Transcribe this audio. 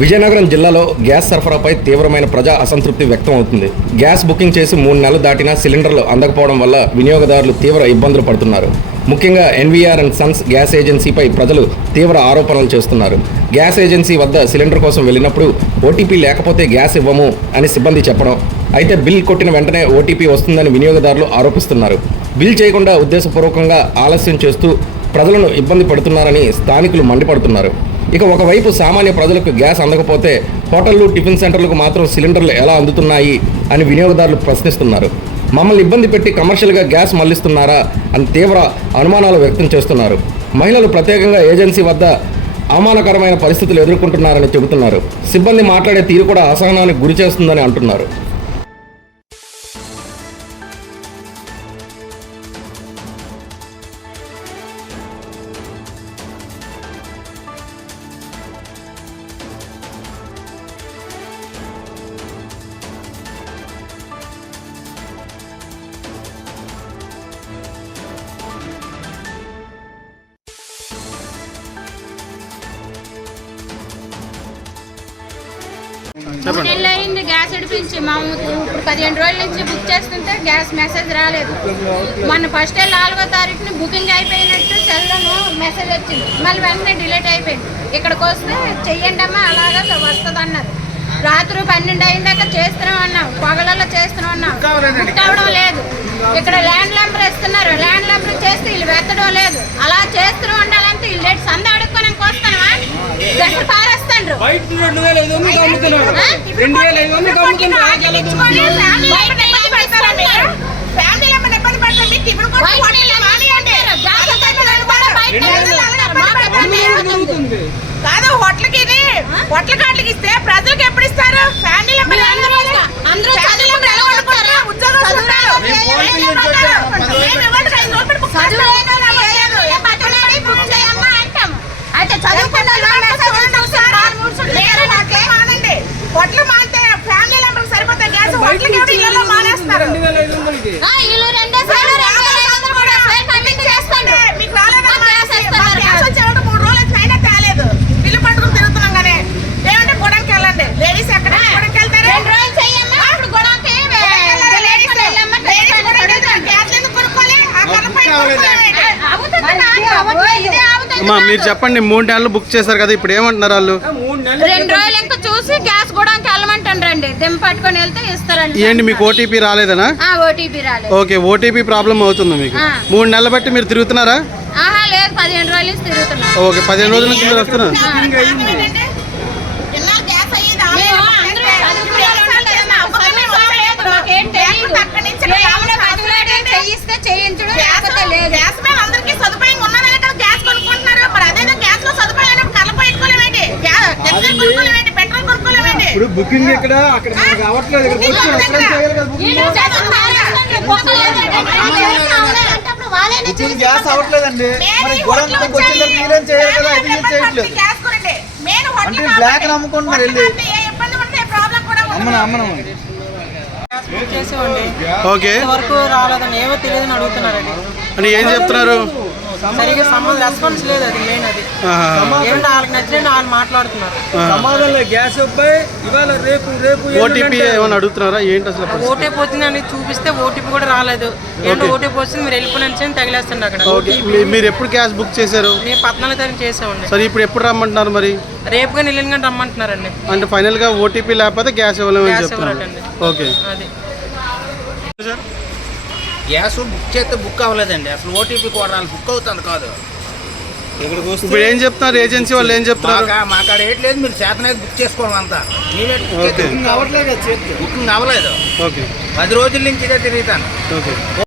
విజయనగరం జిల్లాలో గ్యాస్ సరఫరాపై తీవ్రమైన ప్రజా అసంతృప్తి వ్యక్తం అవుతుంది. గ్యాస్ బుకింగ్ చేసి 3 నెలలు దాటినా సిలిండర్లు అందకపోవడం వల్ల వినియోగదారులు తీవ్ర ఇబ్బందులు పడుతున్నారు. ముఖ్యంగా ఎన్వీఆర్ అండ్ సన్స్ గ్యాస్ ఏజెన్సీపై ప్రజలు తీవ్ర ఆరోపణలు చేస్తున్నారు. గ్యాస్ ఏజెన్సీ వద్ద సిలిండర్ కోసం వెళ్ళినప్పుడు ఓటీపీ లేకపోతే గ్యాస్ ఇవ్వము అని సిబ్బంది చెప్పడం, అయితే బిల్ కొట్టిన వెంటనే ఓటీపీ వస్తుందని వినియోగదారులు ఆరోపిస్తున్నారు. బిల్ చేయకుండా ఉద్దేశపూర్వకంగా ఆలస్యం చేస్తూ ప్రజలను ఇబ్బంది పడుతున్నారని స్థానికులు మండిపడుతున్నారు. ఇక ఒకవైపు సామాన్య ప్రజలకు గ్యాస్ అందకపోతే హోటళ్లు, టిఫిన్ సెంటర్లకు మాత్రం సిలిండర్లు ఎలా అందుతున్నాయి అని వినియోగదారులు ప్రశ్నిస్తున్నారు. మమ్మల్ని ఇబ్బంది పెట్టి కమర్షియల్గా గ్యాస్ మళ్లిస్తున్నారా అని తీవ్ర అనుమానాలు వ్యక్తం చేస్తున్నారు. మహిళలు ప్రత్యేకంగా ఏజెన్సీ వద్ద అవమానకరమైన పరిస్థితులు ఎదుర్కొంటున్నారని చెబుతున్నారు. సిబ్బంది మాట్లాడే తీరు కూడా అసహనానికి గురి చేస్తుందని అంటున్నారు. నెల అయింది గ్యాస్ ఇడిపించి ఇప్పుడు 15 రోజుల నుంచి బుక్ చేస్తుంటే గ్యాస్ మెసేజ్ రాలేదు. మొన్న ఫస్ట్ 4వ తారీఖుని బుకింగ్ అయిపోయినట్టు సెల్లోను మెసేజ్ వచ్చింది. మళ్ళీ వెంటనే డిలీట్ అయిపోయింది. ఇక్కడికి వస్తే చెయ్యండి అమ్మా అలాగా వస్తుంది అన్నారు. రాత్రి 12 అయిందాక చేస్తున్నాం అన్నాం, పొగలలో చేస్తున్నాం అన్నాం, బుక్ అవ్వడం లేదు. ఇక్కడ ల్యాండ్ నెంబర్ ఇస్తున్నారు, ల్యాండ్ నెంబర్ చేస్తే వీళ్ళు వెత్తడం లేదు. అలా చేస్తూ ఉండాలంటే వీళ్ళు రేటు సంద అడుక్కోడానికి వస్తానమా గట్టు పారేస్తాండ్రు. కాదు హోటల్కి ఇది హోటల్ కార్డులకి ఇస్తే ప్రజలకు ఎప్పుడు ఇస్తారు? ఫ్యామిలీ హోటల్ మానితే ఫ్యామిలీ నెంబర్ సరిపోతాయి. గ్యాస్ హోటల్కి ఇళ్ళలో మానేస్తారు. మీకు రాలేదు, గ్యాస్ వచ్చేవాడు 3 రోజులు అయినా తేలేదు. బిల్లు పట్టుకుని తిరుగుతున్నాం కానీ ఏమంటే గొడవకి వెళ్ళండి. లేడీస్ ఎక్కడ గొడవకి వెళ్తారు? 2 రోజులు చెయ్యమ్మా అప్పుడు గొడవకి గ్యాస్ ఎందుకు కొనుక్కోలే? ఆ కలపై అమ్మా మీరు చెప్పండి, 3 నెలలు బుక్ చేశారు కదా, ఇప్పుడు ఏమంటున్నారు వాళ్ళు? 2 రోజులు ఇంకా చూసి గ్యాస్ కూడా వెళ్ళమంటారండి. దింప పట్టుకొని వెళ్తే ఇస్తారండి. ఏంటి మీకు ఓటీపీ రాలేదనా? ఓటీపీ రాలేదు. ఓకే, ఓటీపీ ప్రాబ్లం అవుతుంది మీకు. 3 నెలలు బట్టి మీరు తిరుగుతున్నారా? లేదు, 15 రోజుల నుంచి తిరుగుతున్నా. ఓకే, 15 రోజుల నుంచి మీరు వస్తున్నారు. ఇప్పుడు బుకింగ్ ఇక్కడ అక్కడ కావట్లేదు. బుకింగ్ గ్యాస్ అవ్వట్లేదండి. మరి గోడంకి వచ్చిందని మీరేం చేయాలి కదా, అది మీరు చేయట్లేదు అంటే బ్లాక్ అమ్ముకుంటున్నారు వెళ్ళి. అమ్మను ఓకే, వరకు రాలేదని ఏమో తెలియదని అడుగుతున్నారండి. అని ఏం చెప్తున్నారు? సరిగ్గా సంబంధం రెస్పాన్స్ లేదు. అది మెయిన్. అది ఏంటో వాళ్ళకి నచ్చినట్టు వాళ్ళు మాట్లాడుతున్నారు. సమాధానం గ్యాస్ ఇవాళ రేపు ఓటీపీ ఏమైనా అడుగుతున్నారా? ఏంటి అసలు? ఓటీపీ వచ్చిందని చూపిస్తే ఓటీపీ కూడా రాలేదు. ఏంటో ఓటీపీ వచ్చింది మీరు వెళ్ళిపోయిన తగిలేస్తండి అక్కడ. మీరు ఎప్పుడు గ్యాస్ బుక్ చేశారు? మేము 14వ తారీఖు చేసామండి. సరే, ఇప్పుడు ఎప్పుడు రమ్మంటున్నారు మరి? రేపు కానీ ఎల్లుండి కానీ రమ్మంటున్నారండి. అంటే ఫైనల్ గా ఓటీపీ లేకపోతే గ్యాస్ ఇవ్వలేమని చెప్తున్నారు. ఓకే, అది గ్యాస్ బుక్ చేస్తే బుక్ అవ్వలేదండి. అసలు ఓటీపీ కూడా బుక్ అవుతుంది కాదు. ఇప్పుడు ఏం చెప్తున్నారు ఏజెన్సీ వాళ్ళు? ఏం చెప్తున్నారు? మా కాడ ఏట్లేదు, మీరు చేతనైతే బుక్ చేసుకోవాలి అంతా. అవ్వట్లేదు. బుకింగ్ అవ్వలేదు. 10 రోజుల నుంచి ఇదే తిరుగుతాను. ఓకే.